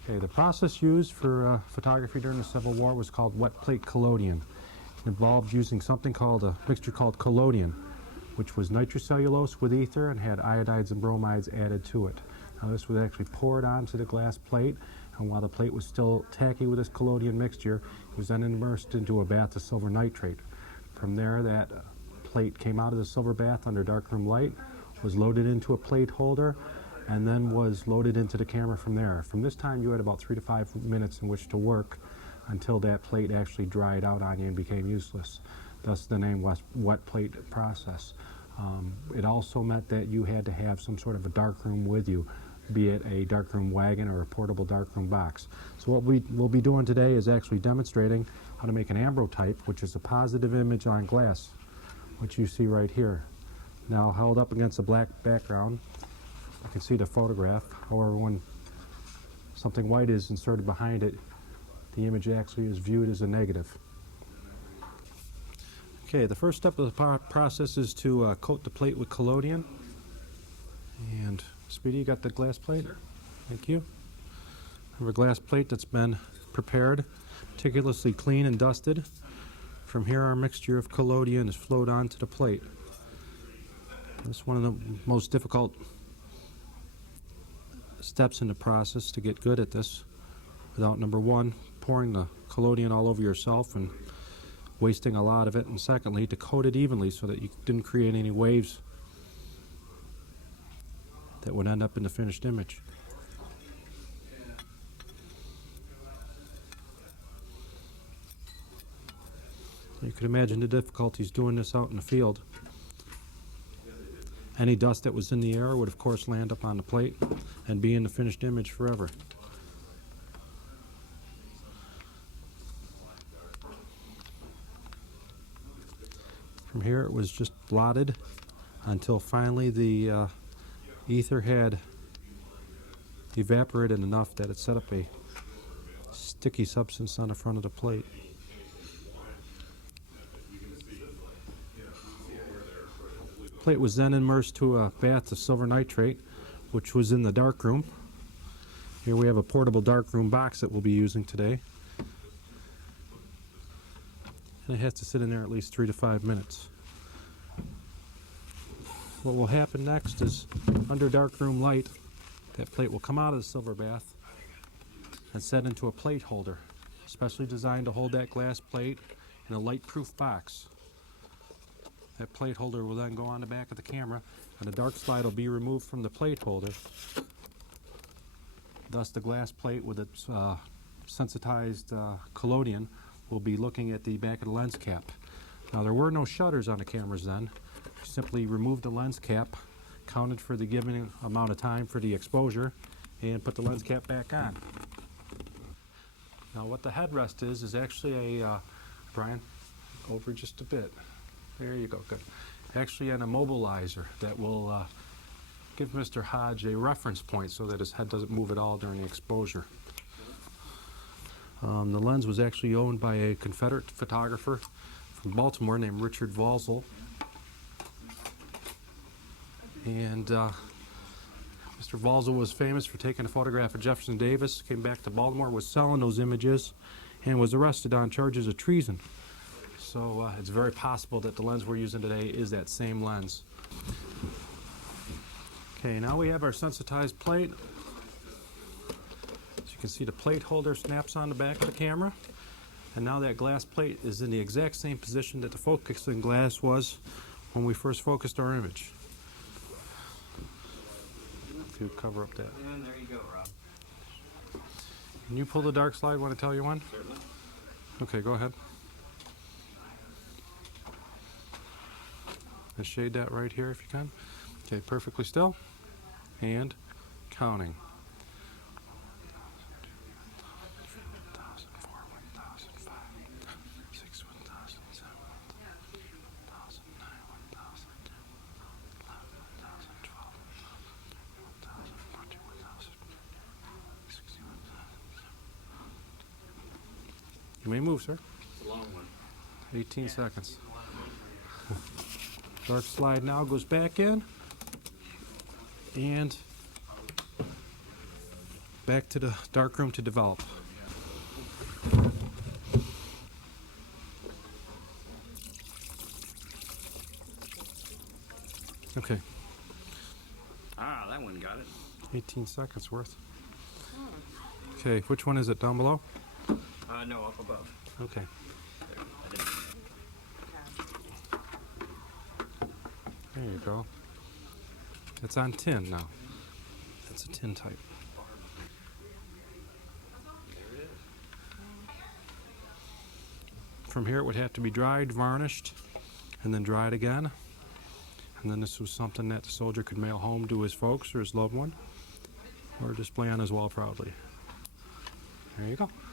Okay, the process used for photography during the Civil War was called wet plate collodion. It involved using something called a mixture called collodion, which was nitrocellulose with ether and had iodides and bromides added to it. Now this was actually poured onto the glass plate, and while the plate was still tacky with this collodion mixture, it was then immersed into a bath of silver nitrate. From there, that plate came out of the silver bath under darkroom light, was loaded into a plate holder, and then was loaded into the camera from there. From this time, you had about 3 to 5 minutes in which to work until that plate actually dried out on you and became useless. Thus the name wet plate process. It also meant that you had to have some sort of a darkroom with you, be it a darkroom wagon or a portable darkroom box. So what we'll be doing today is actually demonstrating how to make an ambrotype, which is a positive image on glass, which you see right here. Now held up against a black background, you can see the photograph. However, when something white is inserted behind it, the image actually is viewed as a negative. Okay, the first step of the process is to coat the plate with collodion. And Speedy, you got the glass plate? Sure. Thank you. I have a glass plate that's been prepared, meticulously clean and dusted. From here, our mixture of collodion is flowed onto the plate. This is one of the most difficult steps in the process to get good at this without, number one, pouring the collodion all over yourself and wasting a lot of it, and secondly, to coat it evenly so that you didn't create any waves that would end up in the finished image. You can imagine the difficulties doing this out in the field. Any dust that was in the air would of course land up on the plate and be in the finished image forever. From here it was just blotted until finally the ether had evaporated enough that it set up a sticky substance on the front of the plate. The plate was then immersed to a bath of silver nitrate, which was in the darkroom. Here we have a portable darkroom box that we'll be using today. And it has to sit in there at least 3 to 5 minutes. What will happen next is, under darkroom light, that plate will come out of the silver bath and set into a plate holder, specially designed to hold that glass plate in a light-proof box. That plate holder will then go on the back of the camera, and the dark slide will be removed from the plate holder. Thus the glass plate with its sensitized collodion will be looking at the back of the lens cap. Now there were no shutters on the cameras then. You simply removed the lens cap, counted for the given amount of time for the exposure, and put the lens cap back on. Now what the headrest is actually a, Brian, over just a bit. There you go, good. Actually an immobilizer that will give Mr. Hodge a reference point so that his head doesn't move at all during the exposure. The lens was actually owned by a Confederate photographer from Baltimore named Richard Valzel. And Mr. Valzel was famous for taking a photograph of Jefferson Davis, came back to Baltimore, was selling those images, and was arrested on charges of treason. So it's very possible that the lens we're using today is that same lens. Okay, now we have our sensitized plate. As you can see, the plate holder snaps on the back of the camera, and now that glass plate is in the exact same position that the focusing glass was when we first focused our image. If you cover up that. And there you go, Rob. Can you pull the dark slide when I tell you when? Certainly. Okay, go ahead. And shade that right here if you can. Okay, perfectly still. And counting. 1,004, 1,005, 1,006, 1,007, 1,009, 1,010, 11, 1,012, 1,014, 1,016, 1,017. You may move, sir. It's a long one. 18 seconds. Dark slide now goes back in and back to the darkroom to develop. Okay, Ah, that one got it. 18 seconds worth. Okay, which one is it, down below? No, up above. Okay. There you go. It's on tin now. That's a tin type. From here it would have to be dried, varnished, and then dried again. And then this was something that the soldier could mail home to his folks or his loved one, or display on his wall proudly. There you go.